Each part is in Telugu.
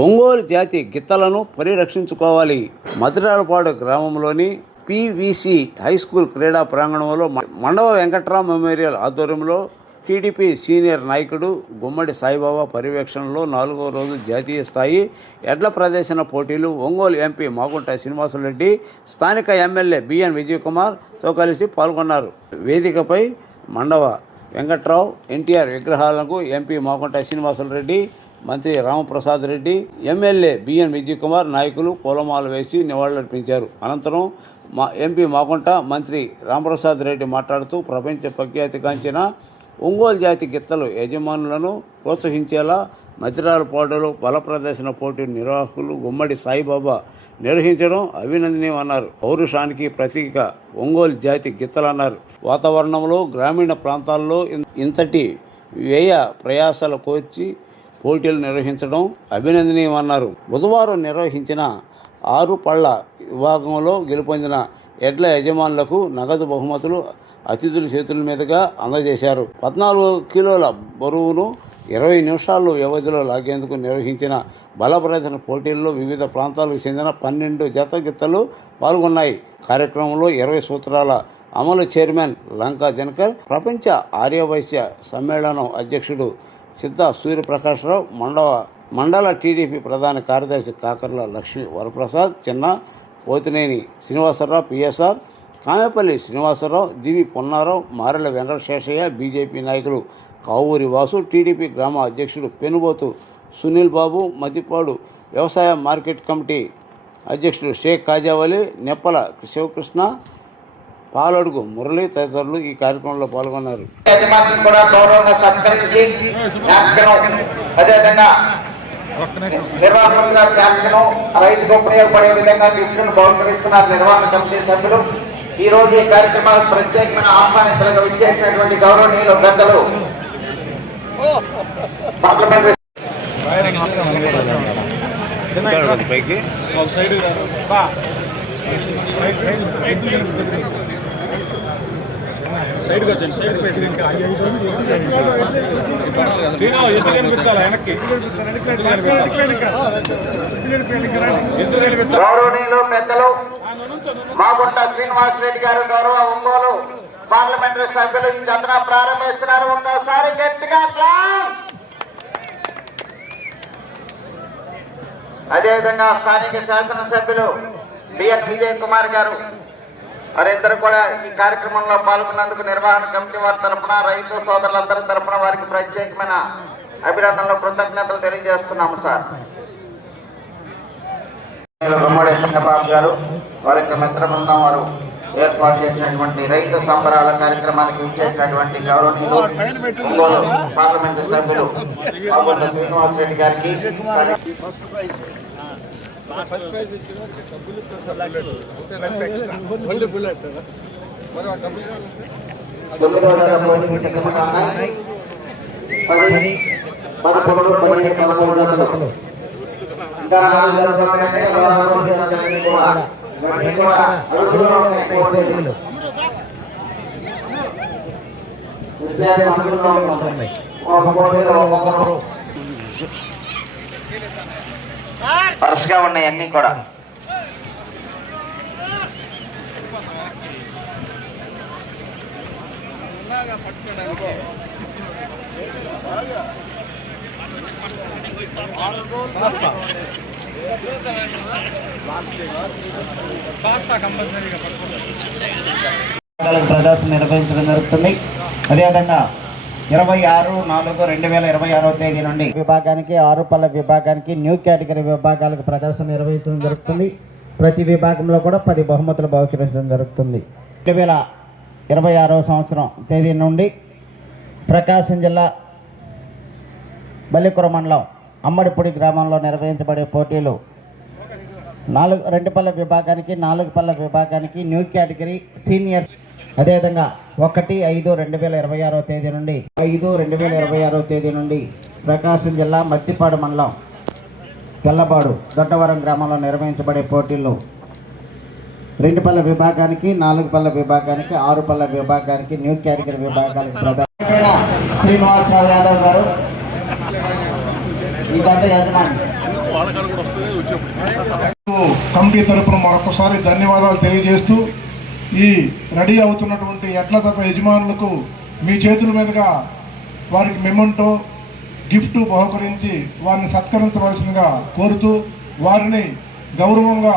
ఒంగోలు జాతి గిత్తలను పరిరక్షించుకోవాలి. మద్రాలపాడు గ్రామంలోని పివిసి హై స్కూల్ క్రీడా ప్రాంగణంలో మండవ వెంకట్రామ్ మెమోరియల్ ఆధ్వర్యంలో టీడీపీ సీనియర్ నాయకుడు గుమ్మడి సాయిబాబా పర్యవేక్షణలో 4వ రోజు జాతీయ స్థాయి ఎడ్ల ప్రదర్శన పోటీలు ఒంగోలు ఎంపీ మాగుంట శ్రీనివాసరెడ్డి, స్థానిక ఎమ్మెల్యే బిఎన్ విజయకుమార్తో కలిసి పాల్గొన్నారు. వేదికపై మండవ వెంకట్రావు, ఎన్టీఆర్ విగ్రహాలకు ఎంపీ మాగుంట శ్రీనివాసరెడ్డి, మంత్రి రామప్రసాద్ రెడ్డి, ఎమ్మెల్యే బిఎన్ విజయకుమార్ నాయకులు పూలమాల వేసి నివాళులర్పించారు. అనంతరం ఎంపీ మాగుంట, మంత్రి రామప్రసాద్ రెడ్డి మాట్లాడుతూ ప్రపంచ ప్రఖ్యాతిగాంచిన ఒంగోలు జాతి గిత్తలు యజమానులను ప్రోత్సహించేలా మద్రాలపాడులో బల ప్రదర్శన పోటీ నిర్వాహకులు గుమ్మడి సాయిబాబా నిర్వహించడం అభినందనీయమన్నారు. పౌరుషానికి ప్రతీక ఒంగోలు జాతి గిత్తలన్నారు. వాతావరణంలో గ్రామీణ ప్రాంతాల్లో ఇంతటి వ్యయ ప్రయాసాల కోర్చి పోటీలు నిర్వహించడం అభినందనీయమన్నారు. బుధవారం నిర్వహించిన 6 పళ్ల విభాగంలో గెలుపొందిన ఎడ్ల యజమానులకు నగదు బహుమతులు అతిథుల చేతుల మీదుగా అందజేశారు. 14 కిలోల బరువును 20 నిమిషాల్లో వ్యవధిలో లాగేందుకు నిర్వహించిన బల ప్రదర్శన పోటీల్లో వివిధ ప్రాంతాలకు చెందిన 12 జత గిత్తలు పాల్గొన్నాయి. కార్యక్రమంలో 20 సూత్రాల అమలు చైర్మన్ లంకా దినకర్, ప్రపంచ ఆర్యవైశ్య సమ్మేళనం అధ్యక్షుడు సిద్ధ సూర్యప్రకాశ్రావు, మండల టీడీపీ ప్రధాన కార్యదర్శి కాకర్ల లక్ష్మీ వరప్రసాద్, చిన్న పోతినేని శ్రీనివాసరావు, పిఎస్ఆర్, కామెపల్లి శ్రీనివాసరావు, దివి పొన్నారావు, మారెల వెంకటశేషయ్య, బీజేపీ నాయకులు కావూరి వాసు, టీడీపీ గ్రామ అధ్యక్షుడు పెనుబోతు సునీల్ బాబు, మద్దిపాడు వ్యవసాయ మార్కెట్ కమిటీ అధ్యక్షుడు షేక్ కాజావలి, నెప్పల శివకృష్ణ, పాలడుగు మురళి తదితరులు ఈ కార్యక్రమంలో పాల్గొన్నారు. నిర్వాహకులుగా క్యాంపును రైతుకు ఉపయోగపడే విధంగా గిఫ్ట్ను బహుకరిస్తున్నారు నిర్వహణ కమిటీ సభ్యులు. ఈ రోజు ఈ కార్యక్రమాలకు ప్రత్యేకమైన ఆహ్వానితులుగా విచ్చేసినటువంటి గౌరవనీయులు పెద్దలు పార్లమెంట్ సైడ్ గౌరవనీయులు పెద్దలు మాగుంట శ్రీనివాసరెడ్డి గారు, గౌరవ ఒంగోలు పార్లమెంటరీ సభ్యులు ఈ జతన ప్రారంభిస్తున్నారు. ఒక్కసారి గట్టిగా క్లాస్. అదేవిధంగా స్థానిక శాసనసభ్యులు బిఎన్ విజయ్ కుమార్ గారు వారిద్దరు కూడా ఈ కార్యక్రమంలో పాల్గొన్నందుకు నిర్వహణ కమిటీ వారి తరఫున, రైతు సోదరులందరి తరఫున వారికి ప్రత్యేకమైన అభినందనలు, కృతజ్ఞతలు తెలియజేస్తున్నాము. సార్ గుమ్మడి సింగబాబు గారు వారి యొక్క మిత్ర బృందం వారు ఏర్పాటు చేసినటువంటి రైతు సంబరాల కార్యక్రమానికి విచ్చేసినటువంటి గౌరవనీయులు ఒంగోలు పార్లమెంటు సభ్యులు మాగుంట శ్రీనివాసరెడ్డి గారికి, వరుసగా ఉన్నాయి అన్ని కూడా. ప్రదర్శన నిర్వహించడం జరుగుతుంది. అదేవిధంగా 26/4/2026 తేదీ నుండి విభాగానికి 6 పళ్ళ విభాగానికి న్యూ కేటగిరీ విభాగాలకు ప్రదర్శన నిర్వహించడం జరుగుతుంది. ప్రతి విభాగంలో కూడా 10 బహుమతులు బహుకరించడం జరుగుతుంది. 2026 సంవత్సరం తేదీ నుండి ప్రకాశం జిల్లా బల్లికుర మండలం అమ్మడిపూడి గ్రామంలో నిర్వహించబడే పోటీలు 2 పళ్ళ విభాగానికి, 4 పళ్ళ విభాగానికి న్యూ కేటగిరీ సీనియర్, అదేవిధంగా 1/5/2026 తేదీ నుండి 5/2026 తేదీ నుండి ప్రకాశం జిల్లా మద్దిపాడు మండలం తెల్లపాడు దొడ్డవరం గ్రామంలో నిర్వహించబడే పోటీల్లో 2 పళ్ళ విభాగానికి, 4 పళ్ళ విభాగానికి, 6 పళ్ళ విభాగానికి న్యూ కేటగిరీ విభాగాలకు శ్రీనివాసరావు యాదవ్ గారు ఈ గంట యజమాని వాళ్ళకాలు కూడా వస్తుంది వచ్చినప్పుడు. కమిటీ తరపున మరొకసారి ధన్యవాదాలు తెలియజేస్తూ ఈ రెడీ అవుతున్నటువంటి ఎడ్ల దత యజమానులకు మీ చేతుల మీదుగా వారికి మెమంటో గిఫ్ట్ బహుకరించి వారిని సత్కరించవలసిందిగా కోరుతూ వారిని గౌరవంగా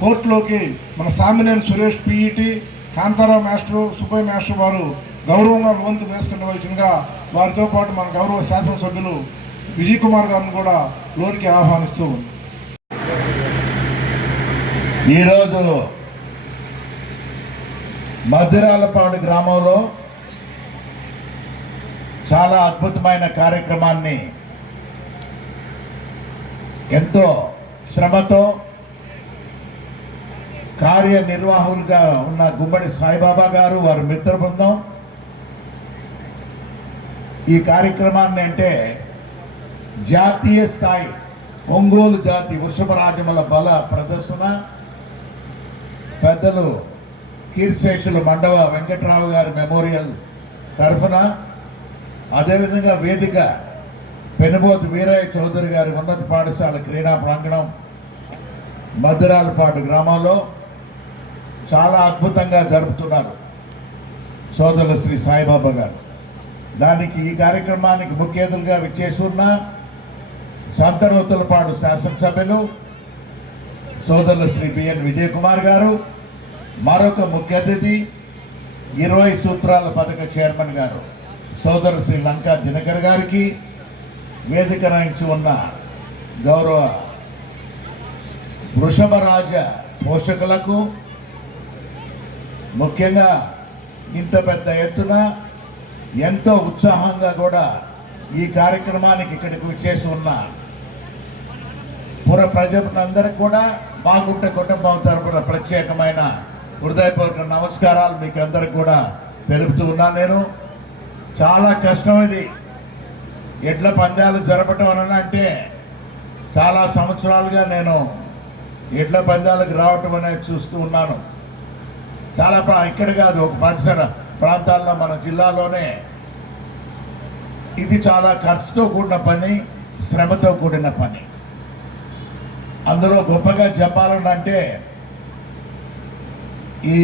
కోర్టులోకి మన Samineni Suresh PET, Kantharao master, Subbaiah master వారు గౌరవంగా లోన్కి వేసుకునవలసిందిగా వారితో పాటు మన గౌరవ శాసనసభ్యులు విజయ్ కుమార్ గారిని కూడా లోన్కి ఆహ్వానిస్తూ ఈరోజు మద్దిరాలపాడు గ్రామంలో చాలా అద్భుతమైన కార్యక్రమాన్ని ఎంతో శ్రమతో కార్యనిర్వాహకులుగా ఉన్న గుమ్మడి సాయిబాబా గారు, వారి మిత్ర బృందం ఈ కార్యక్రమాన్ని అంటే జాతీయ స్థాయి ఒంగోలు జాతి వృషభరాజముల బల ప్రదర్శన పెద్దలు కీర్తిశేషులు మండవ వెంకట్రావు గారి మెమోరియల్ తరఫున, అదేవిధంగా వేదిక పెనుబోతు వీరయ్య చౌదరి గారి ఉన్నత పాఠశాల క్రీడా ప్రాంగణం మద్దిరాలపాడు గ్రామంలో చాలా అద్భుతంగా జరుపుతున్నారు సోదరులు శ్రీ సాయిబాబా గారు. దానికి ఈ కార్యక్రమానికి ముఖ్య అతిథులుగా విచ్చేసి ఉన్న సంతనూతలపాడు శాసనసభ్యులు సోదరులు శ్రీ బిఎన్ విజయ్ కుమార్ గారు, మరొక ముఖ్య అతిథి 20 సూత్రాల పథక చైర్మన్ గారు సోదరు శ్రీ లంకా దినకర్ గారికి, వేదిక నుంచి ఉన్న గౌరవ వృషభరాజ పోషకులకు, ముఖ్యంగా ఇంత పెద్ద ఎత్తున ఎంతో ఉత్సాహంగా కూడా ఈ కార్యక్రమానికి ఇక్కడికి వచ్చేసి ఉన్న పుర ప్రజలందరికీ కూడా బాగుంట కుటుంబం తరపున ప్రత్యేకమైన హృదయపూర్వక నమస్కారాలు మీకు అందరికి కూడా తెలుపుతూ ఉన్నాను. నేను చాలా కష్టం ఇది ఎడ్ల పందాలు జరపటం అని అంటే చాలా సంవత్సరాలుగా నేను ఎడ్ల పందాలకు రావటం అనేది చూస్తూ ఉన్నాను. చాలా ఇక్కడ కాదు, ఒక పరిసర ప్రాంతాల్లో మన జిల్లాలోనే ఇది చాలా ఖర్చుతో కూడిన పని, శ్రమతో కూడిన పని. అందులో గొప్పగా చెప్పాలంటే ఈ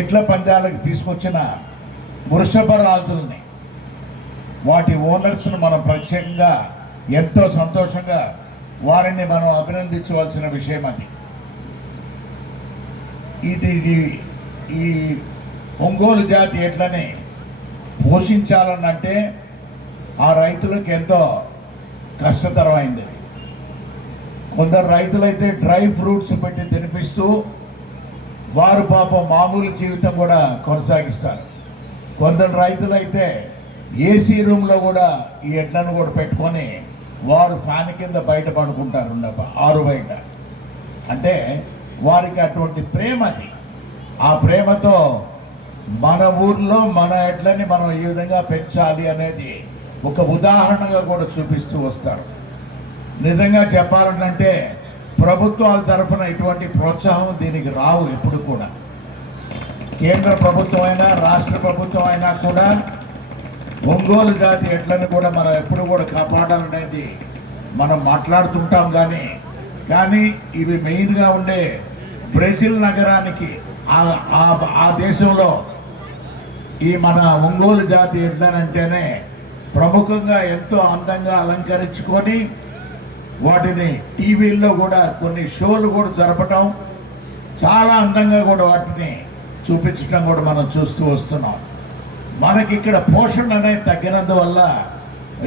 ఎడ్ల పందాలకు తీసుకొచ్చిన వృషభ రాజుల్ని, వాటి ఓనర్స్ను మనం ప్రత్యేకంగా ఎంతో సంతోషంగా వారిని మనం అభినందించవలసిన విషయం అది. ఇది ఈ ఒంగోలు జాతి ఎడ్లని పోషించాలనంటే ఆ రైతులకు ఎంతో కష్టతరమైంది. కొందరు రైతులైతే డ్రై ఫ్రూట్స్ పెట్టి తినిపిస్తూ వారు పాపం మామూలు జీవితం కూడా కొనసాగిస్తారు. కొందరు రైతులైతే ఏసీ రూమ్లో కూడా ఈ ఎడ్లను కూడా పెట్టుకొని వారు ఫ్యాన్ కింద బయట పడుకుంటారు ఆరు బయట. అంటే వారికి అటువంటి ప్రేమ అది. ఆ ప్రేమతో మన ఊర్లో మన ఎడ్లని మనం ఈ విధంగా పెంచాలి అనేది ఒక ఉదాహరణగా కూడా చూపిస్తూ వస్తారు. నిజంగా చెప్పాలంటే ప్రభుత్వాల తరఫున ఇటువంటి ప్రోత్సాహం దీనికి రావు ఎప్పుడు కూడా. కేంద్ర ప్రభుత్వం అయినా రాష్ట్ర ప్రభుత్వం అయినా కూడా ఒంగోలు జాతి ఎడ్లను కూడా మనం ఎప్పుడు కూడా కాపాడాలనేది మనం మాట్లాడుతుంటాం. కానీ ఇవి మెయిన్గా ఉండే బ్రెజిల్ నగరానికి ఆ దేశంలో ఈ మన ఒంగోలు జాతి ఎడ్లనంటేనే ప్రముఖంగా ఎంతో అందంగా అలంకరించుకొని వాటిని టీవీల్లో కూడా కొన్ని షోలు కూడా జరపటం, చాలా అందంగా కూడా వాటిని చూపించడం కూడా మనం చూస్తూ వస్తున్నాం. మనకి ఇక్కడ పోషణ అనేది తగ్గినందువల్ల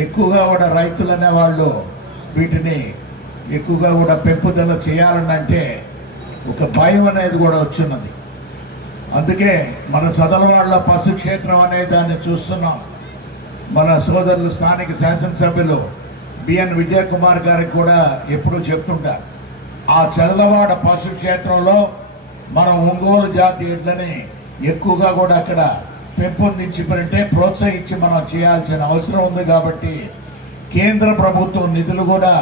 ఎక్కువగా కూడా రైతులు అనేవాళ్ళు వీటిని ఎక్కువగా కూడా పెంపుదల చేయాలనంటే ఒక భయం అనేది కూడా వచ్చిన్నది. అందుకే మన చదలవాళ్ళ పశు క్షేత్రం అనే దాన్ని చూస్తున్నాం. మన సోదరులు స్థానిక శాసనసభ్యులు బిఎన్ విజయ్ కుమార్ గారికి కూడా ఎప్పుడూ చెప్తుంటారు, ఆ చదలవాడ పశు క్షేత్రంలో మనం ఒంగోలు జాతి ఎడ్లని ఎక్కువగా కూడా అక్కడ పెంపొందించి ప్రోత్సహించి మనం చేయాల్సిన అవసరం ఉంది. కాబట్టి కేంద్ర ప్రభుత్వం నిధులు కూడా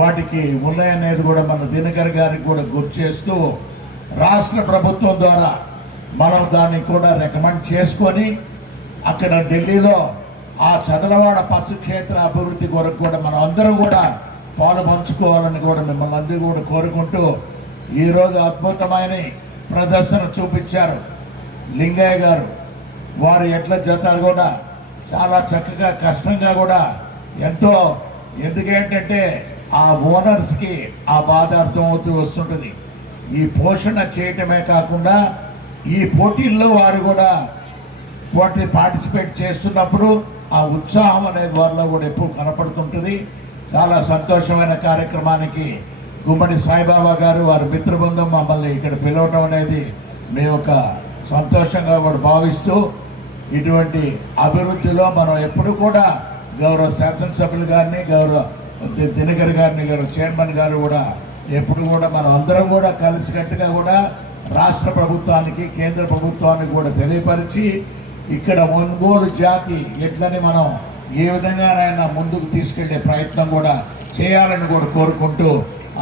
వాటికి ఉన్నాయనేది కూడా మన దినకర్ గారికి కూడా గుర్తు చేస్తూ రాష్ట్ర ప్రభుత్వం ద్వారా మనం దాన్ని కూడా రికమెండ్ చేసుకొని అక్కడ ఢిల్లీలో ఆ చదలవాడ పశు క్షేత్ర అభివృద్ధి కొరకు కూడా మనం అందరం కూడా పాలు పంచుకోవాలని కూడా మిమ్మల్ని అందరూ కూడా కోరుకుంటూ ఈరోజు అద్భుతమైన ప్రదర్శన చూపించారు లింగయ్య గారు. వారు ఎట్ల జత కూడా చాలా చక్కగా కష్టంగా కూడా ఎంతో, ఎందుకేంటంటే ఆ ఓనర్స్కి ఆ బాధ అర్థం అవుతూ వస్తుంటుంది. ఈ పోషణ చేయటమే కాకుండా ఈ పోటీల్లో వారు కూడా పోటీ పార్టిసిపేట్ చేస్తున్నప్పుడు ఆ ఉత్సాహం అనేది వారిలో కూడా ఎప్పుడు కనపడుతుంటుంది. చాలా సంతోషమైన కార్యక్రమానికి గుమ్మడి సాయిబాబా గారు వారి మిత్రబృందం మమ్మల్ని ఇక్కడ పిలవటం అనేది మేము ఒక సంతోషంగా కూడా భావిస్తూ, ఇటువంటి అభివృద్ధిలో మనం ఎప్పుడు కూడా గౌరవ శాసనసభ్యులు గారిని, గౌరవ దినకర్ గారిని, గౌరవ చైర్మన్ గారు కూడా ఎప్పుడు కూడా మనం అందరం కూడా కలిసికట్టుగా కూడా రాష్ట్ర ప్రభుత్వానికి, కేంద్ర ప్రభుత్వానికి కూడా తెలియపరిచి ఇక్కడ ఒంగోలు జాతి ఎట్లని మనం ఏ విధంగానైనా ముందుకు తీసుకెళ్లే ప్రయత్నం కూడా చేయాలని కూడా కోరుకుంటూ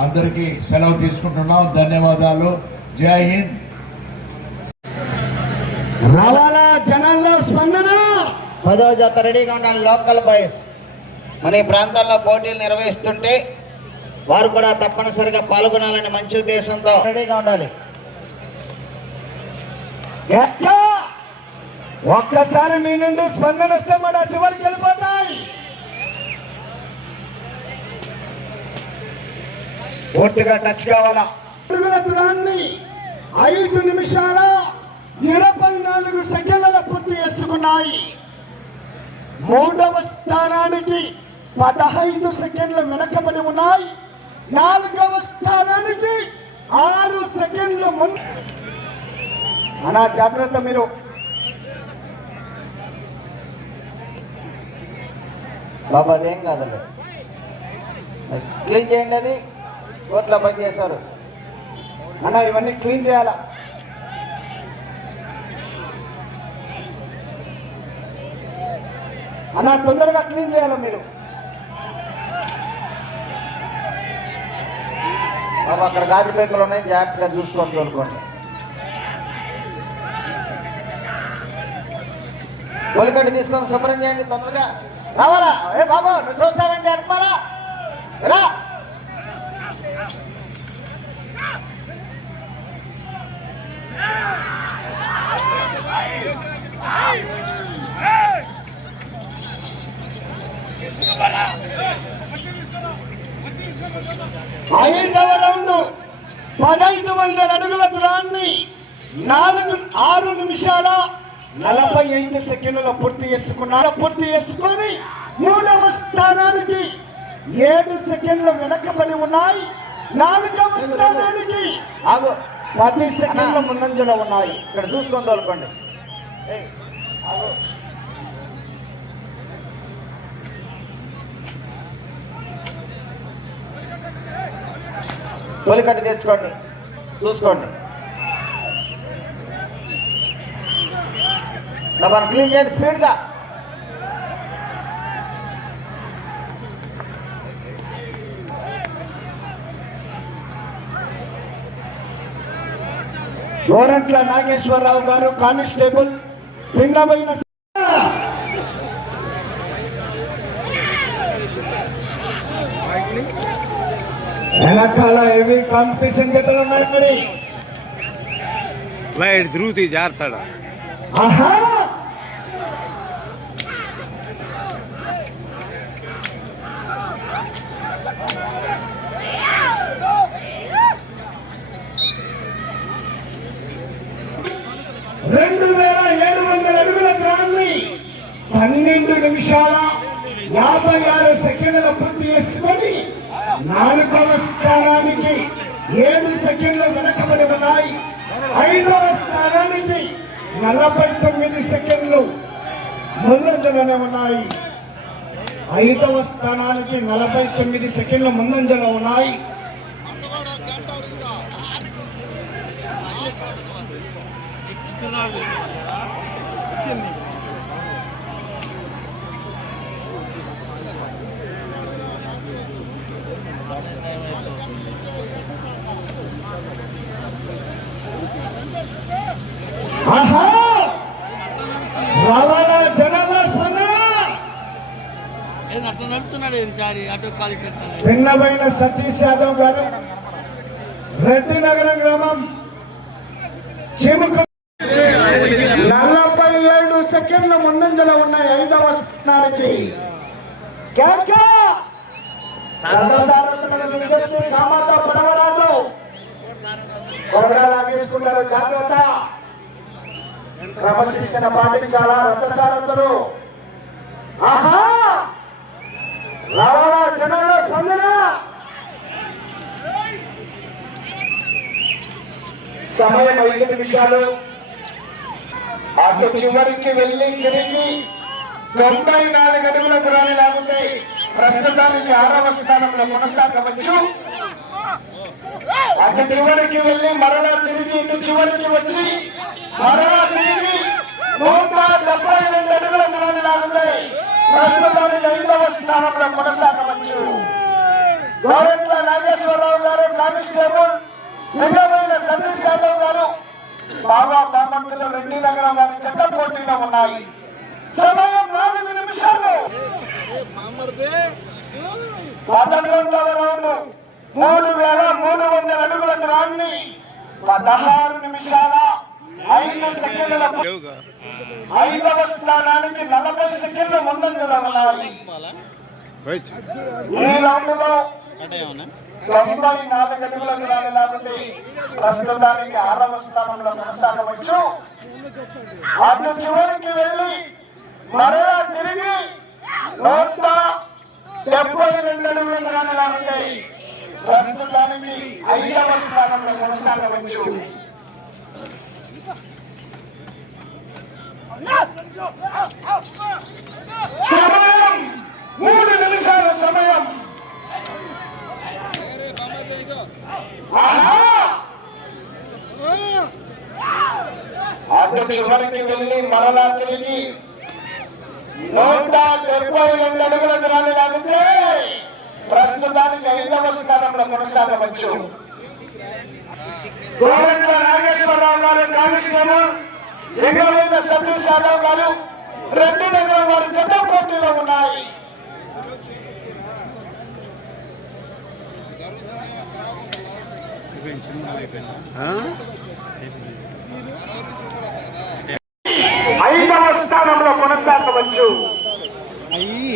అందరికీ సెలవు తీసుకుంటున్నాం. ధన్యవాదాలు. జై హింద్. రావాలా జనాల్లో స్పందన. 10వ జత రెడీగా ఉండాలి. లోకల్ బాయ్స్ మన ఈ ప్రాంతాల్లో పోటీలు నిర్వహిస్తుంటే వారు కూడా తప్పనిసరిగా పాల్గొనాలని మంచి ఉద్దేశంతో రెడీగా ఉండాలి. ఒక్కసారి మీ నుండి స్పందన వస్తే మన చివరికి వెళ్ళిపోతాయి. పూర్తిగా టచ్ కావాలా. అడుగుల దూరాన్ని 5 నిమిషాల 24 సెకండ్ల పూర్తి చేసుకున్నాయి. 3వ స్థానానికి 15 సెకండ్లు వెనకబడి ఉన్నాయి. 4వ స్థానానికి 6 సెకండ్లు ముందు. అనా జాగ్రత్త. మీరు బాబా అదేం కాదండి, క్లీన్ చేయండి. అది కోట్ల బంద్ చేశారు అన్న, ఇవన్నీ క్లీన్ చేయాలా. అన్న తొందరగా క్లీన్ చేయాలి మీరు. బాబా అక్కడ గాజు పేకలు ఉన్నాయి, జాగ్రత్తగా చూసుకొని తోలుకోండి. పొలికట్టు తీసుకొని శుభ్రం చేయండి. తొందరగా రావాలా. ఏ బాబా నువ్వు చూస్తావండి అనుకోవాలా. రా ఐదవ రౌండ్ 1500 అడుగుల దూరాన్ని 6 నిమిషాల 45 సెకండ్ల పూర్తి చేసుకొని 3వ స్థానానికి 7 సెకండ్లు వెనకబడి ఉన్నాయి. 4వ స్థానానికి 10 సెకండ్ల ముందంజలో ఉన్నాయి. ఇక్కడ చూసుకొని తోలుకోండి. తొలికట్టు తెచ్చుకోండి, చూసుకోండి. మనం క్లీన్ చేయండి స్పీడ్గా. గోరంట్ల నాగేశ్వరరావు గారు కానిస్టేబుల్ పిండమైన వెనకాల హెవీ కాంపిటీషన్ జతలు ఉన్నాయి. మరి లైట్ ధ్రుతి జారుతాడు. ఆహా అడుగుల దూరాన్ని 12 నిమిషాల 56 సెకండ్ల పూర్తి చేసుకొని 4వ స్థానానికి 7 సెకండ్లు వెనకబడి ఉన్నాయి. 5వ స్థానానికి 49 సెకండ్లు ముందంజలోనే ఉన్నాయి. 5వ స్థానానికి 49 సెకండ్లు ముందంజలో ఉన్నాయి. ఆహా రావాలా జనాల స్పందన. భిన్నమైన సతీష్ యాదవ్ గారు రెడ్డి నగరం గ్రామం చిముకు 47 సెకండ్ల ముందంజలో ఉన్న 5వ స్థానానికి కామాతో పడవరాజు తీసుకున్నారు. జాగ్రత్త, క్రమశిక్షణ పాటించాలా రథసారథులు. ఆహా రావాలా జనాల స్పందన. సమయం 5 నిమిషాలు. అటు చివరికి వెళ్ళి తిరిగి 94 అడుగుల దూరాన్ని లాగితే ప్రస్తుతానికి 6వ స్థానంలో కొనసాగవచ్చు. అటు చివరికి వెళ్ళి మరలా తిరిగి ఇటు చివరికి వచ్చి మరలా తిరిగి 172 అడుగుల దూరాన్ని లాగుతాయి. ప్రస్తుతానికి 5వ స్థానంలో కొనసాగవచ్చు. గోరెట్ల నాగేశ్వరరావు గారు, కానిస్టేబుల్ లింగమైన సతీష్ యాదవ్ గారు, బాబా బామంతులు రెడ్డి నగరం వారి చెత్త పోటీలో ఉన్నాయి. సమయం 4 నిమిషాలు. 11వ రౌండ్ 3300 అడుగుల దూరాన్ని 16 నిమిషాల 5 సెకండ్ల 5వ స్థానానికి 40 సెకండ్ల ముందంజలో ఉన్నాయి. ఈ రౌండ్ లో 94 అడుగుల దూరాన్ని లాగితే ప్రస్తుతానికి 6వ స్థానంలో కొనసాగవచ్చు. అటు చివరికి వెళ్ళి మరలా తిరిగి 172 అడుగుల దూరాన్ని లాగుతాయి. ప్రస్తుతానికి 5వ స్థానంలో కొనసాగవచ్చు. సమయం 3 నిమిషాల సమయం. అటు చివరికి వెళ్ళి మరలా తిరిగి 172 అడుగుల దూరాన్ని లాగితే ప్రస్తుతానికి 5వ స్థానంలో కొనసాగవచ్చు. గోరెట్ల నాగేశ్వరరావు గారు, కానిస్టేబుల్ లింగమైన సతీష్ యాదవ్ గారు, రెడ్డి నగరం వారి చెత్త పోటీలో ఉన్నాయి. ఐదవ స్థానంలో కొనసాగవచ్చు.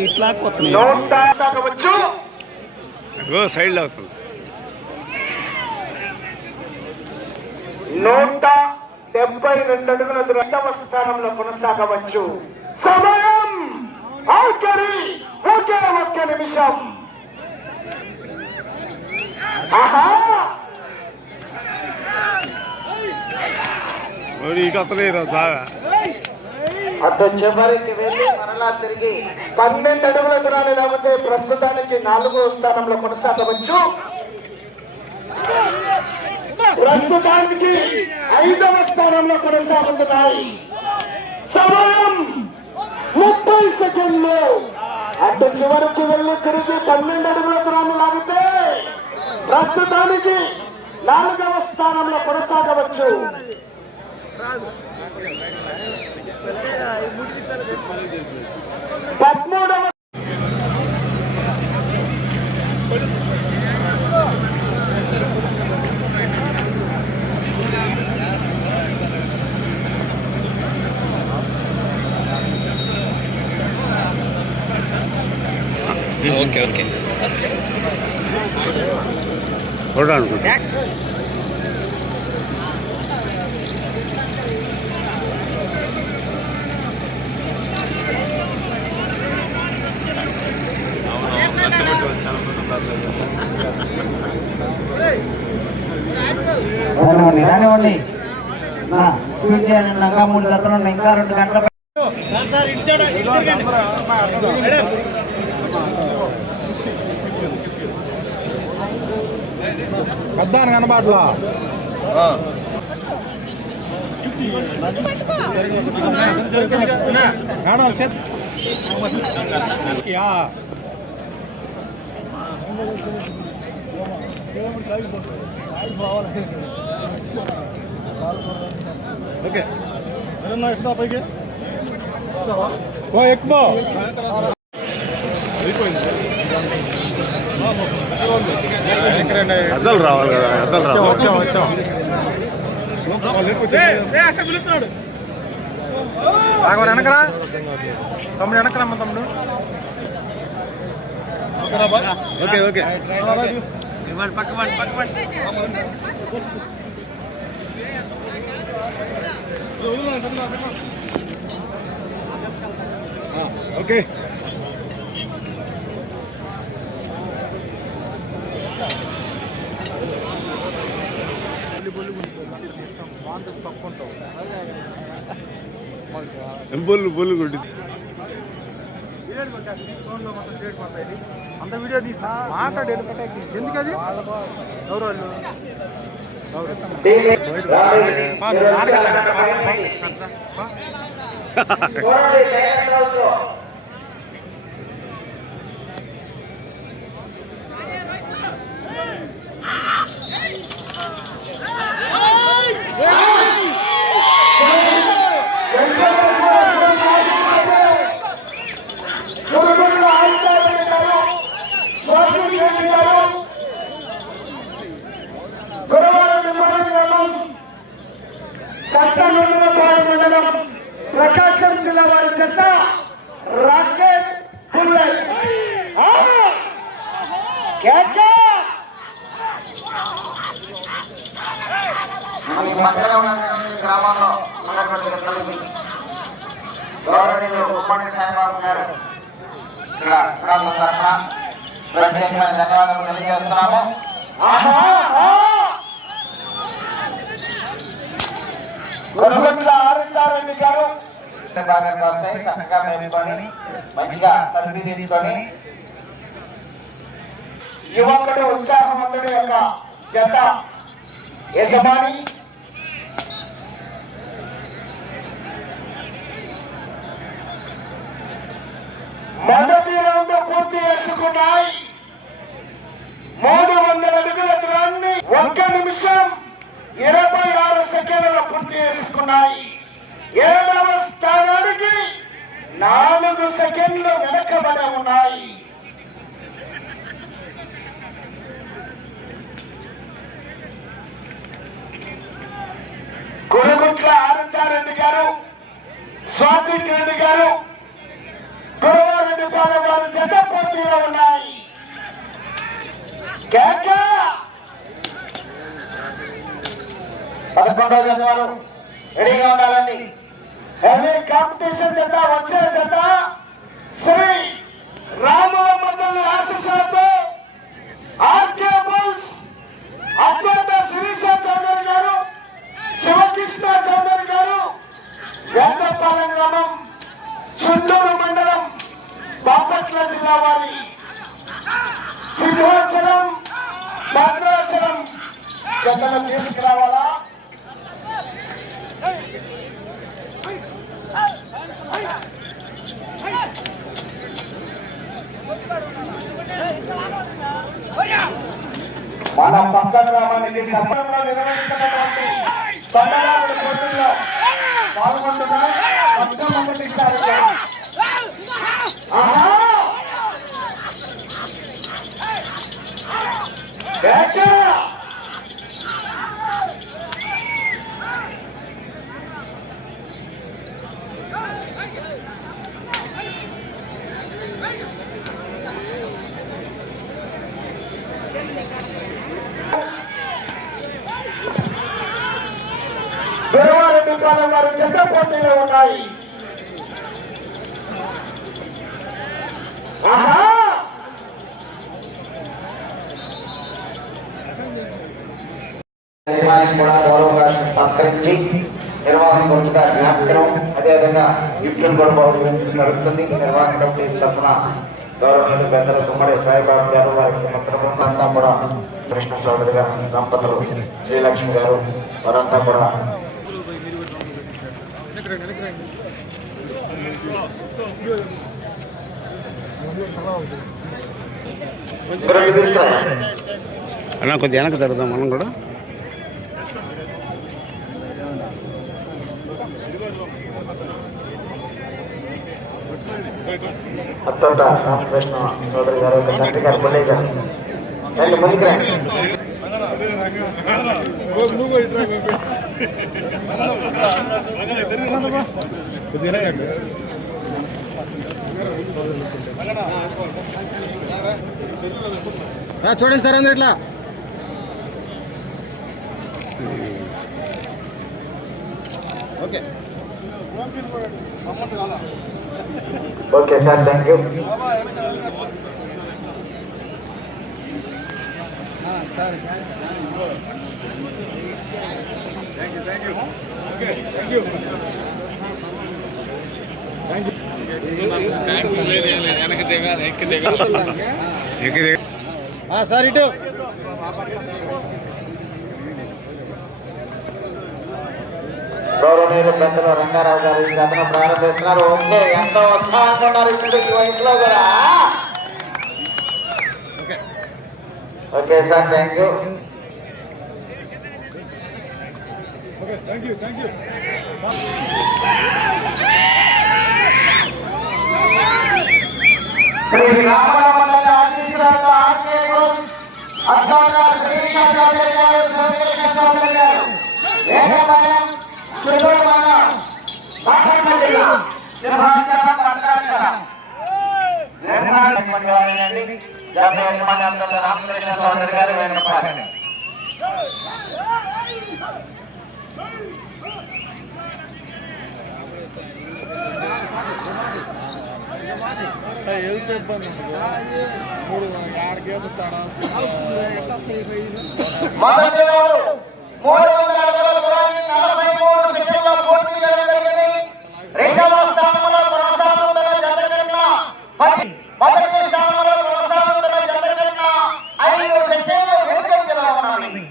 ఇట్లా కొనసాగవచ్చు. సైడ్ అవుతుంది. 172 అడుగుల 2వ స్థానంలో కొనసాగవచ్చు. సమయం ఆఖరి 1 నిమిషం. ఆహా అటు చివరికి వెళ్ళి మరలా తిరిగి 12 అడుగుల దూరాన్ని లాగితే ప్రస్తుతానికి 4వ స్థానంలో కొనసాగవచ్చు. ప్రస్తుతానికి 5వ స్థానంలో కొనసాగుతున్నాయి. సమయం 30 సెకండ్లు. అటు చివరికి వెళ్ళి తిరిగి 12 అడుగుల దూరాన్ని లాగితే ప్రస్తుతానికి 4వ స్థానంలో కొనసాగవచ్చు. 13వ ఓకే చూడండి. రానివ్వండి, స్పీడ్ చేయండి. ఇంకా 3 జతలు ఉన్నాయి. ఇంకా 2 గంటల పెద్దాను కనబాట్లా ఓకే ఎక్కువ పైకి ఎక్కువ అయిపోయింది. అద్దలు రావాలి కదా, అద్దలు రావాలి. వెనకరా తమ్ముడు, వెనకరమ్మ తమ్ముడు. Okay okay okay. బొల్లు బొల్లు కొట్టింది. అంత వీడియో తీసి మాట్లాడేది ఎందుకది ఎవరు వాళ్ళు ప్రకాశం జిల్లా వారి చెత్త రాకెట్ బుల్లెట్ గ్రామంలో ఉన్నటువంటి గౌరవనీయులు ఉమ్మడి సాయిబాబు గారు ఇక్కడ గ్రామం తరఫున ప్రత్యేకమైన ధన్యవాదాలు తెలియజేస్తున్నాము. ఆరుతారెడ్డి గారు భాగంగా వస్తాయి, చక్కగా మేపుకొని మంచిగా తల్లి తీసుకొని యువకుడు ఉత్సాహవంతుడి యొక్క జత యజమాని మొదటి రౌండ్ పూర్తి చేసుకున్నాయి. 300 అడుగుల దూరాన్ని 1 నిమిషం 26 సెకండ్లలో పూర్తి చేసుకున్నాయి. 7వ స్థానానికి 4 సెకండ్లు వెనకబడి ఉన్నాయి. గురుగుట్ల ఆనందారెడ్డి గారు, స్వాతి రెడ్డి గారు, గురవారెడ్డి పాలెం వారి జత పోటీలో ఉన్నాయి. 11వ జతవారు రెడీగా ఉండాలండి. హెవీ కాంపిటీషన్ జత వచ్చే జత శ్రీ రామమండలి ఆశీస్సులతో ఆర్కే బుల్స్ అత్యంత శిరీష చౌదరి గారు, శివకృష్ణ చౌదరి గారు, వేటపాలెం గ్రామం, చుండూరు మండలం, బాపట్ల జిల్లా వారి సింహాచలం, భద్రాచలం జతలు తీసుకురావాలా. మన పక్క గ్రామానికి సమయంలో నిర్వహిస్తున్నటువంటి బండరాముడి పోటీల్లో పాల్గొంటున్న మొట్టమొదటిసారి గురవారెడ్డి పాలెం వారి జత పోటీలో ఉన్నాయి. కూడా గౌరవంగా సత్కరించి నిర్వహణ కొద్దిగా జ్ఞాపకం, అదేవిధంగా గిఫ్టులు కూడా బహుకరించడం జరుగుతుంది. నిర్వహణ కమిటీ తరఫున గౌరవనీయులు పెద్దల కుమ్మడి సాయిబాబు గారు, వారికి మిత్రులంతా కూడా కృష్ణ చౌదరి గారు, దంపతులు శ్రీలక్ష్మి గారు, వారంతా కూడా అన్న కొద్దిగా వెనక్కి జరుగుతాం మనం కూడా. అత్తోట రామకృష్ణ సోదరి గారు, తండ్రి గారు, పుల్లయ్య గారు ముందుకు రండి. చూడండి సార్ అందరు ఇట్లా okay okay sir, thank you. Sir ఇటు గౌరవనీయులు పెద్దలు రంగారావు గారు ఈ కథను ప్రారంభిస్తున్నారు. ఓకే, ఎంతో ఉత్సాహంగా ఉన్నారు ఇప్పుడు ఈ వయసులో కూడా. Okay sir, thank you. Shri Ramaramanna ఆశీస్సులతో ఆశీర్వదించి అద్భుతంగా శ్రీకృష్ణ చౌదరి గారు, శ్రీకృష్ణ చౌదరి గారు, వేగమయం సుబ్రహ్మణ్యం, బాపట్ల జిల్లా, సింహాచలం పట్టణం. నిర్మాణ వారినండి జాతీయ యజమాని రామకృష్ణ చౌదరి గారు, వేణుపాలని. మొదటి వాడు 300 అడుగుల దూరాన్ని 43 సెకండ్లలో పూర్తి చేయడం జరిగింది. రెండవ స్థానంలో కొనసాగుతున్న జత కన్నా మొదటి స్థానంలో కొనసాగుతున్న జత కన్నా 5 సెకండ్లు వెనుకంజలో ఉన్నాయి.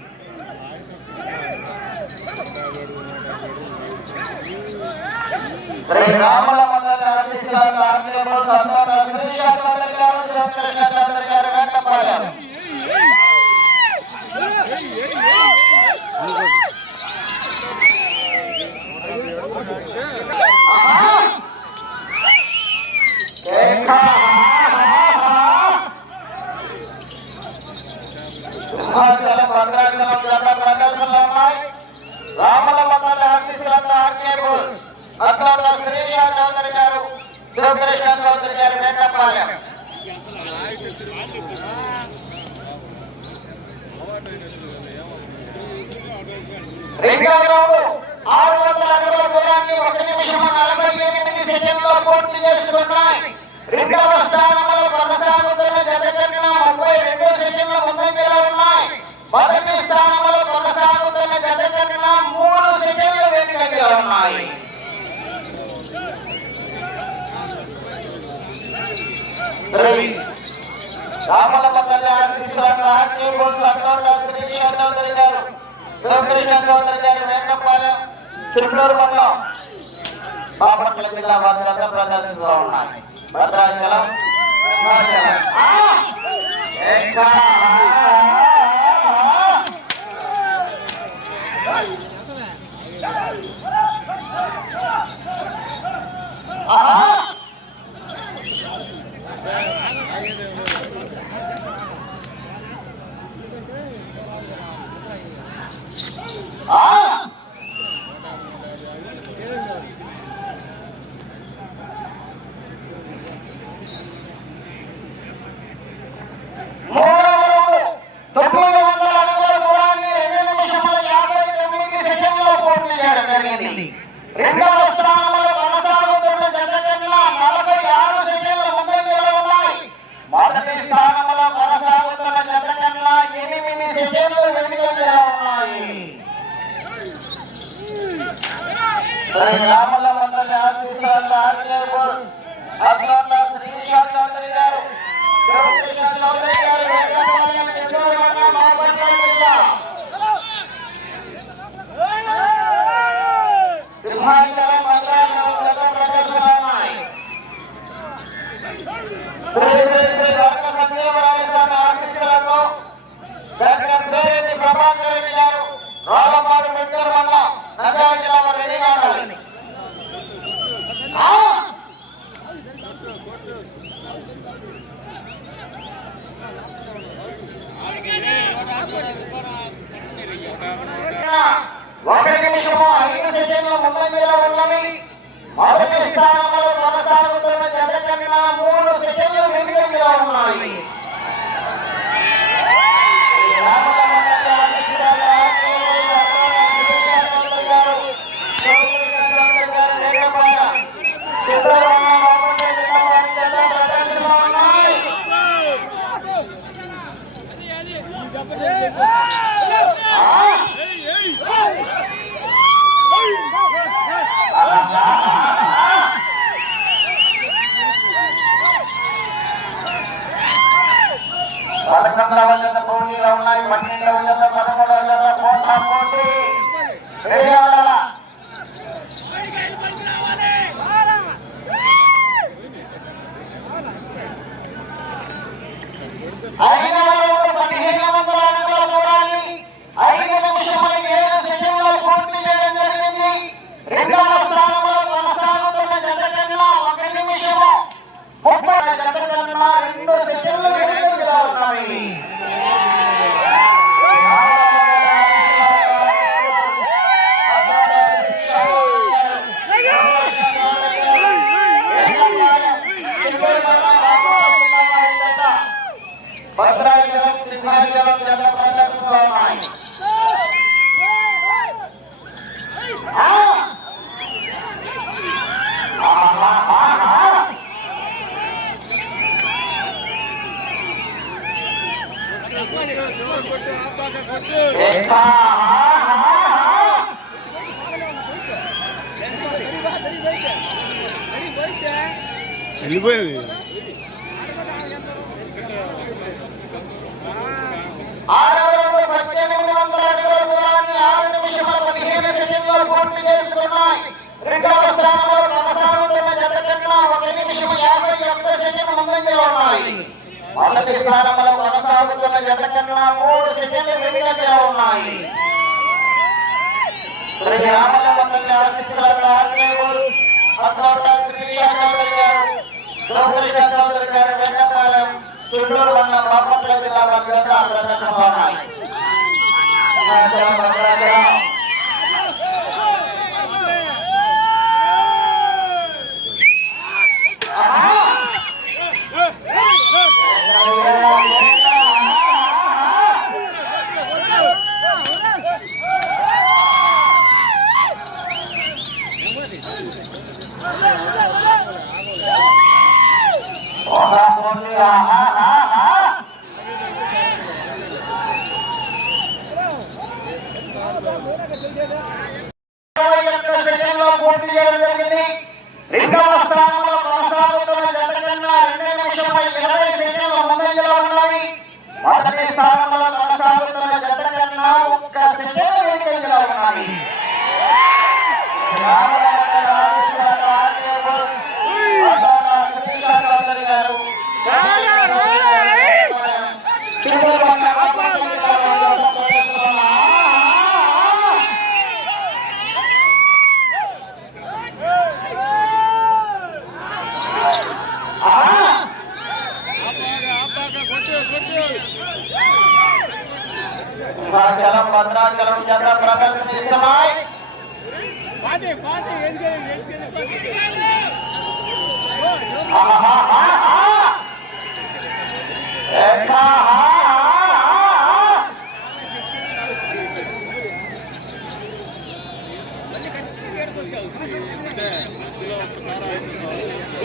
శ్రీ రాముల మండలి ఆశీస్సులతో ఆర్కేబుల్ సంతోష శ్రీకృష్ణ చౌదరి గారు, శ్రీకృష్ణ చౌదరి గారు, వెంటపాలెం. భద్రాచలం జత ప్రదర్శనలు ఉన్నాయి. రాముల మండలి ఆశీస్సులతో ఆర్కేబుల్ అత్తంలో శ్రీకృష్ణ చౌదరి గారు, శ్రీకృష్ణ చౌదరి గారు, వెంటపాలెం. రెండవ రౌండ్ 600 అడుగుల దూరాన్ని 1 నిమిషం 48 సెకండ్లలో పూర్తి చేసుకున్నాయి. రెండవ స్థానంలో కొనసాగుతున్న జత కన్నా 32 సెకండ్ల ముందంజలో ఉన్నాయి. మొదటి స్థానంలో కొనసాగుతున్న జత కన్నా 3 సెకండ్లు వెనుకంజలో ఉన్నాయి. రాముల మండలి ఆశీస్సులతో ఆర్కేబుల్ సంతోష శ్రీకృష్ణ చౌదరి గారు, శ్రీకృష్ణ చౌదరి గారు, వేణుపాలెం, చిత్తూరు మండలం, బాపట్ల జిల్లా వారి జత ప్రదర్శనలో ఉన్నాయి. భద్రాచలం, సింహాచలం. మూడవ 1 నిమిషము 5 సెకండ్ల ముందంజలో ఉన్నవి. మొదటి స్థానంలో కొనసాగుతున్న జత కన్నా 3 సెకండ్లు వెనుకంజలో ఉన్నాయి. పదకొండవ జత పోటీలో ఉన్నాయి. 12వ జత 13వ జత పోటీ రెడీగా ఉండాలా. ఐదవ రౌండ్ 1500 అడుగుల దూరాన్ని 5 నిమిషముల 7 సెకండ్లలో పూర్తి చేయడం జరిగింది. రెండవ స్థానంలో కొనసాగుతున్న జత కన్నా 1 నిమిషము 30 జత కన్నా 2 సెకండ్లు వెనుకంజలో ఉన్నాయి. భద్రాచలం సింహాచలం జత ప్రదర్శనలో ఉన్నాయి. వెళ్ళిపోయింది. 6వ రౌండ్ 1800 అడుగుల దూరాన్ని 6 నిమిషముల 15 సెకండ్లలో పూర్తి చేసుకున్నాయి. రెండవ స్థానంలో కొనసాగుతున్న జత కన్నా 1 నిమిషం 51 సెకండ్లు ముందంజలో ఉన్నాయి. మొదటి స్థానంలో కొనసాగుతున్న జత కన్నా 3 సెకండ్లు వెనుకంజలో ఉన్నాయి. శ్రీ రామలమందరి ఆశీస్సులతో ఆర్కేబుల్ అత్రోట శ్రీ చౌదరి గారు, ద్రౌపది చౌదరి గారు, వెంకటాలం చుట్టూరు ఉన్న బాపట్ల జిల్లా ప్రదర్శనలో ఉన్నాయి. పూర్తి చేయడం జరిగింది. రెండవ స్థానంలో కొనసాగుతున్న జత కన్నా 2 నిమిషముల 20 సెకండ్ల ముందంజలో ఉన్నవి. మొదటి స్థానంలో కొనసాగుతున్న జత కన్నా 1 సెకండ్ వెనుకంజలో ఉన్నవి. భద్రాచలం జత ప్రదర్శిస్తున్నాయి.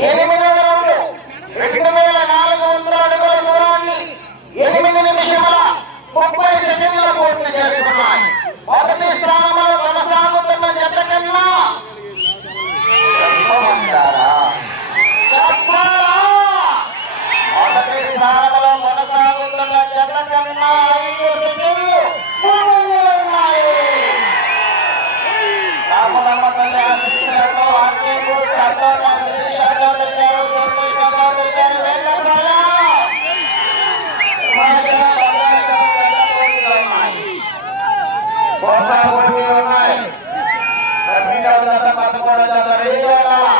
ఎనిమిదవ రౌండ్ 2400 అడుగుల దూరాన్ని 8 నిమిషముల 30 సెకండ్ల పూర్తి చేస్తున్నాయి. మొదటి స్థానంలో కొనసాగుతున్న జత కన్నా మొదటి స్థానంలో కొనసాగుతున్న జత కన్నా 5 సెకండ్లు ముందంజలో ఉన్నాయి. రామలమ్మ తల్లి ఆశీస్సులతో ఆర్కేబుల్ సర్దార్ శ్రీ చౌదరి గారు, ద్రౌపది చౌదరి గారు, వెంకటరాయ పోటీ ఉన్నాయి. 12వ జత 11వ జత రెడీగా ఉండాలా.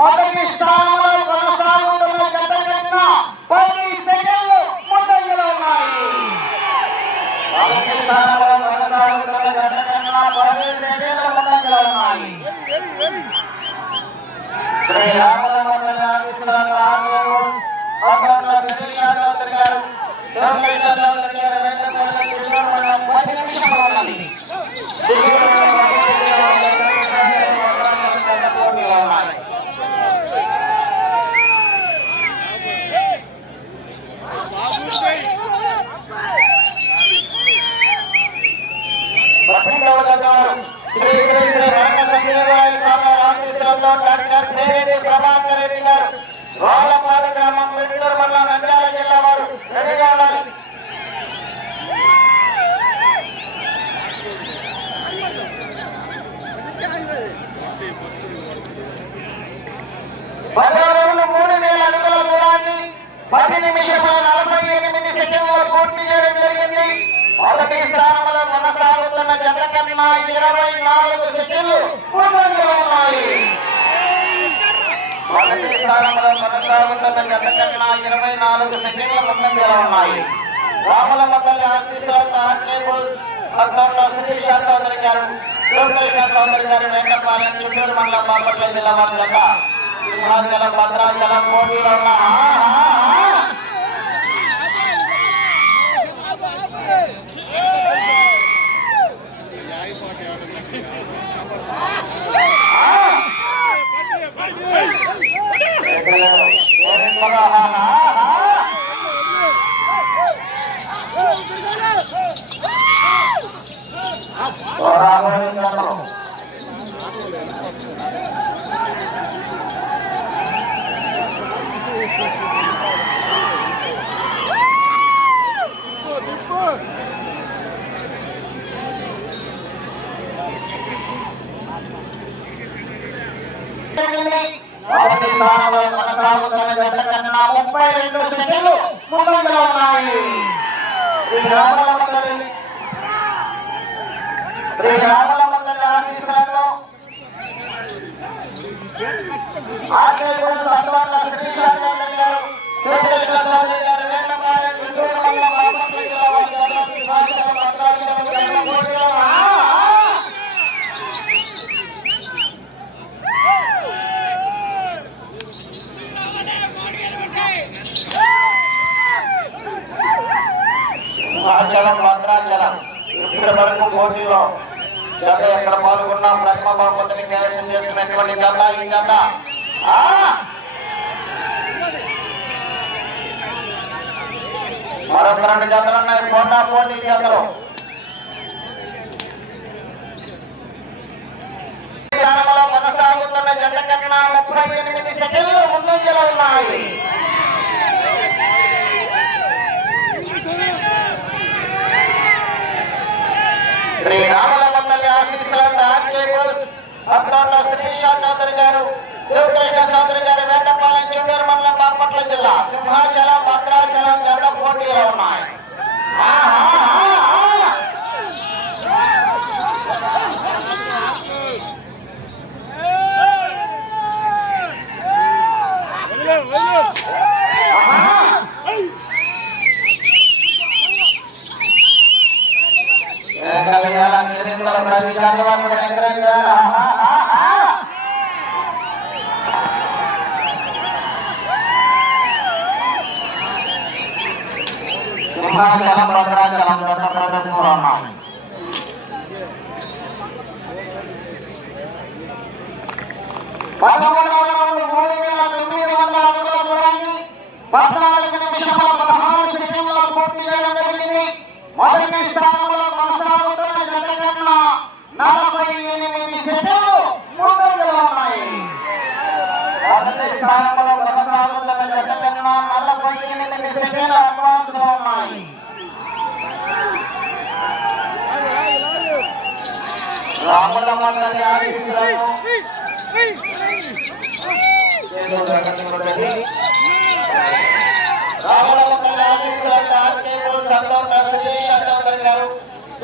మొదటి స్థానంలో కొనసాగుతున్న జత కన్నా 10 సెకండ్లు ముందంజలో ఉన్నాయి. మొదటి స్థానంలో కొనసాగుతున్న జత కన్నా 10 సెకండ్లు ముందంజలో ఉన్నాయి. శ్రీ రామలమండలి ఆశీస్సులను ఆధ్వర్యంలో శ్రీనివాసరావు గారు, చౌదరి గారు వెంకటేశ్వర కిషోర్ మండలం 10 నిమిషాలు ఉన్నది. ప్రభాకర్ రెడ్డి గారు రోలపాడు గ్రామం మెట్లూరు మండలం నంద్యాల జిల్లా వారు రెడీగా ఉండాలి. పదవరులు 3000 అడుగుల దూరాన్ని 10 నిమిషాల 48 సెకండ్లు పూర్తి చేయడం జరిగింది. మొదటి స్థానంలో కొనసాగుతున్న జత కన్నా 24 సెకండ్లు ముందంజలో ఉన్నాయి. మొదటి స్థానంలో కొనసాగుతున్న జత కన్నా 24 సెకండ్ల ముందంజలో ఉన్నాయి. రామలమండలి ఆశీస్సులతో అధ్వర్యంలో శ్రీశా చౌదరి గారు, శ్రీకృష్ణ చౌదరి గారు వెంకటపాలెం చిత్తూరు మండలం బాపట్ల జిల్లా వారి జత సింహాచలం భద్రాచలం పోటీలో ఉన్న మొదటి స్థానంలో కొనసాగుతున్న జత కన్నా 32 సెకండ్లు ముందంజలో ఉన్నాయి. శ్రీ రామలమండలి ఆశీస్సులతో సింహాచలం భద్రాచలం ఇప్పటి వరకు పోటీలో జత ఎక్కడ పాల్గొన్నా ప్రథమ బహుమతిని కైవసం చేస్తున్నటువంటి జత ఈ జత మరొక 2 జతలు ఉన్నాయి. పోటీ జతలు స్థానంలో కొనసాగుతున్న జత కన్నా 38 సెకండ్లు ముందంజలో ఉన్నాయి. శ్రీ రామలమండలి ఆశీస్సులతో అధ్వర్యంలో శ్రీశా చౌదరి గారు, శ్రీకృష్ణ చౌదరి గారు వెంకటపాలెం చిత్తూరు మండలం బాపట్ల జిల్లా సింహాచలం భద్రాచలం జత పోటీలో ఉన్నాయి. సింహాచలం భద్రాచలం జత ప్రదర్శనలో ఉన్నాయి. మొదటి స్థానంలో కొనసాగుతున్న జత కన్నా 48 సెకండ్లు ముందంజలో ఉన్నాయి. మొదటి స్థానంలో కొనసాగుతున్న జత కన్నా 48 సెకండ్లు అడ్వాన్స్ లో ఉన్నాయి. రాముల మందలి ఆశీస్సులను రాముల మందలి ఆశీస్సులను ఆర్కే సంతోష్ శ్రీనివాస చౌదరి గారు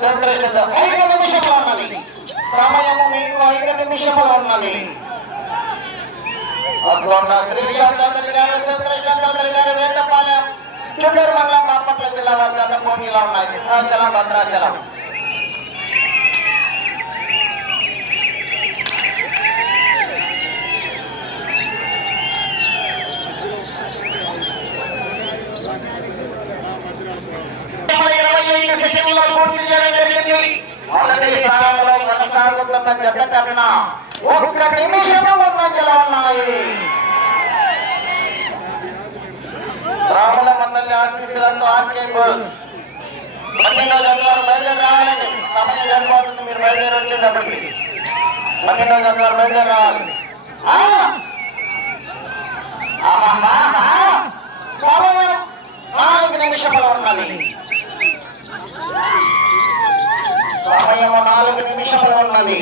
5 నిమిషాలు ఉన్నది. సమయం మీకు 5 నిమిషాలు ఉన్నది. శ్రీనివాస చౌదరి గారు చంద్రశేఖర్ చౌదరి గారు వేటపాలెం చుండూరు మండలం బాపట్ల జిల్లా వారి జత పోటీలో ఉన్నాయి. సింహాచలం భద్రాచలం పూర్తి చేయడం జరిగింది. మొదటి స్థానంలో కొనసాగుతున్న జత కన్నా 1 నిమిషం ముందంజలో ఉన్నాయి. రాముల మందలి ఆశీస్సులతో ఆర్కే బస్ 12వ జత వారు బయలుదేరి రావాలండి. సమయం సరిపోతుంది. మీరు బయలుదేరి వచ్చేటప్పటికి 12వ జత వారు బయలుదేరి రావాలి. సమయం 4 నిమిషంలో ఉన్నది. సమయం 4 నిమిషంలో ఉన్నది.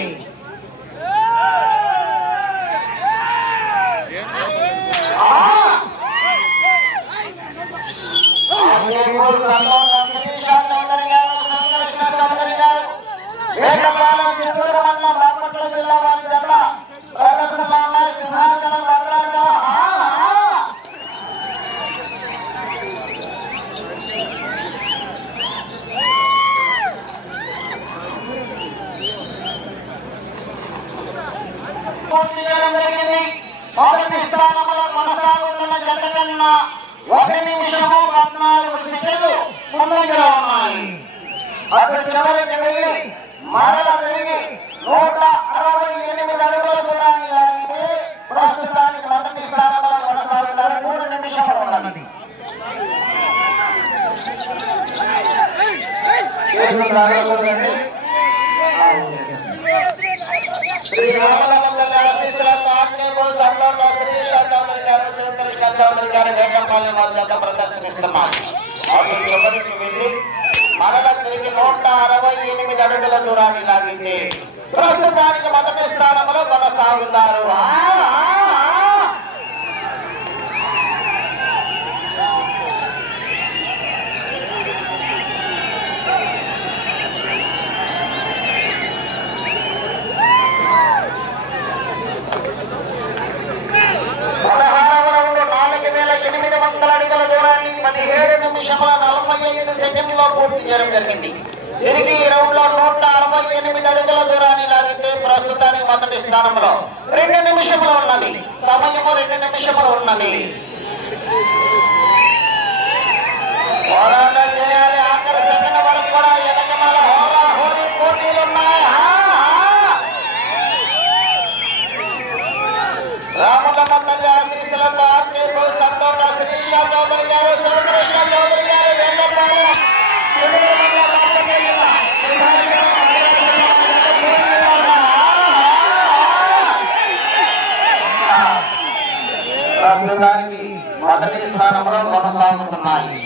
వేటపాలెం చిత్తూరు మండలం బాపట్ల జిల్లా వారి జత ప్రదర్శనలో ఉన్నాయి. సింహాచలం భద్రాచలం పూర్తి చేయడం జరిగింది. మొదటి స్థానంలో కొనసాగుతున్న జత కన్నా 1 నిమిషము 14 సెకండ్లు ముందంజలో ఉన్నాయి. అటు చివరికి వెళ్ళి మరల తిరిగి 168 అడుగుల దూరాన్ని లాగితే ప్రస్తుతానికి మొదటి స్థానంలో కొనసాగుతారు. 3 నిమిషాలు ఉన్నది. శ్రీ రాముల మందలి ఆశీస్సులతో ఆర్కే బస్ సంతోష్ శ్రీనివాస చౌదరి గారు చంద్రశేఖర్ చౌదరి గారు వేటపాలెం వారి జత ప్రదర్శనిస్తున్నారు. అటు చివరికి వెళ్ళి మరల తిరిగి 168 అడుగుల దూరాన్ని లాగితే ప్రస్తుతానికి మొదటి స్థానంలో కొనసాగుతారు. దూరాన్ని 17 నిమిషముల 45 సెకండ్లో పూర్తి చేయడం జరిగింది. తిరిగి ఈ రౌండ్ లో 168 అడుగుల దూరాన్ని లాగితే ప్రస్తుతానికి మొదటి స్థానంలో 2 నిమిషములు ఉన్నది. సమయము 2 నిమిషములు ఉన్నది. పోరాటం చేయాలి. ఆఖరి సెకండ్ వరకు కూడా ఎనకమాల హోరీ పోటీలు ఉన్నాయి. రాముల మందలి ఆశీస్సులతో ఆర్కే బస్ సంతోష్ శ్రీనివాస చౌదరి గారు చంద్రశేఖర్ చౌదరి గారు వేటపాలెం ప్రస్తుతానికి మొదటి స్థానంలో కొనసాగుతున్నాయి.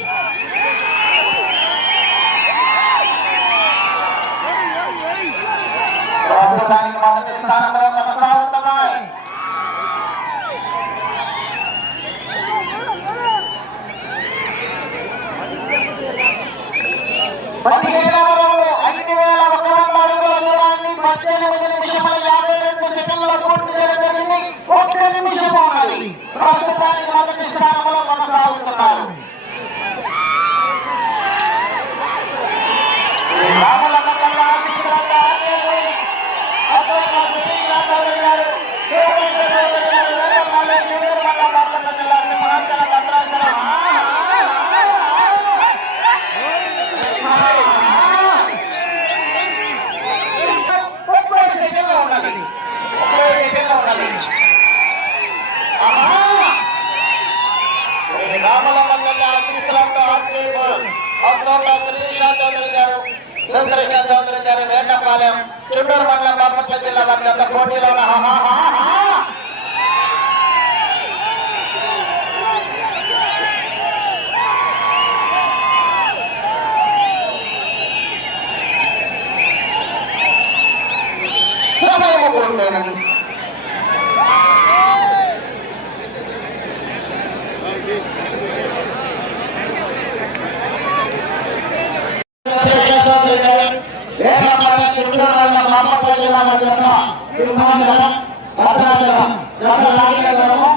ప్రస్తుతానికి మొదటి స్థానంలో కొనసాగుతున్నాయి. 17వ రౌండ్ 5,100 అడుగుల దూరాన్ని 18 నిమిషముల 52 సెకండ్ల పూర్తి చేయడం జరిగింది. 1 నిమిషం ఉన్నది. ప్రస్తుతానికి మొదటి స్థానంలో కొనసాగుతున్నారు. రాముల మండలి ఆశీస్సులతో ఆర్కే బస్ శ్రీనివాస చౌదరి గారు వేటపాలెం చుండూరు మండలం బాపట్ల జిల్లా సింహాచలం భద్రాచలం 30 సెకండ్లు ఉన్నది. 30 సెకండ్లు ఉన్నది. రాముల మండలి ఆశీస్సులతో ఆర్కే బస్ శ్రీనివాస చౌదరి గారు చంద్రశేఖర్ చౌదరి గారు వేటపాలెం చుండూరు మండలం బాపట్ల జిల్లా వారి జత పోటీలో సింహాచలం భద్రాచలం జత లాగిన దూరము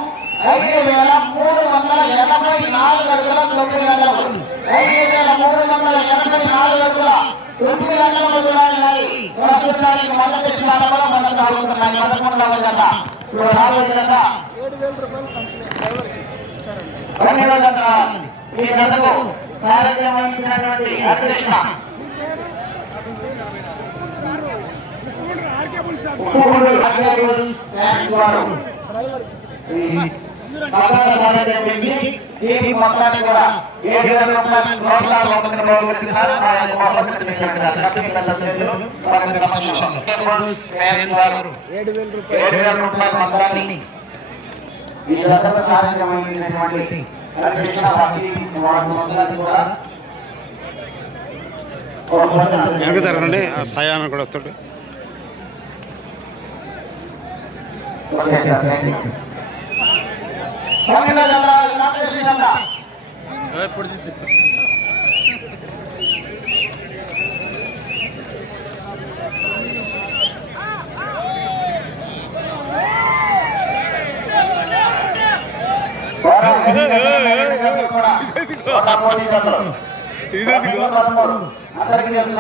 5,384 అడుగుల 9 గంటలు 5,384 అడుగుల 9 గంటల దూరాన్ని ప్రస్తుతానికి మొదటి స్థానంలో మనం సాగుతున్నాయి 11వ జత ఇప్పుడు రాబోయే జత 2వ జత ఈ జతకు సారథ్యం వహించినటువంటి అధ్యక్ష మొత్తాన్ని కూడా 7,000 రూపాయలు ప్రోత్సాహం బహుమతిస్తున్నారు. మొత్తాన్ని ఈ జతకు సారథ్యం వహించినటువంటి అధ్యక్ష మొత్తాన్ని కూడా వెనక జరగండి. ఆ సాయాన్ని కూడా వస్తాడు. అందరికీ తెలుసు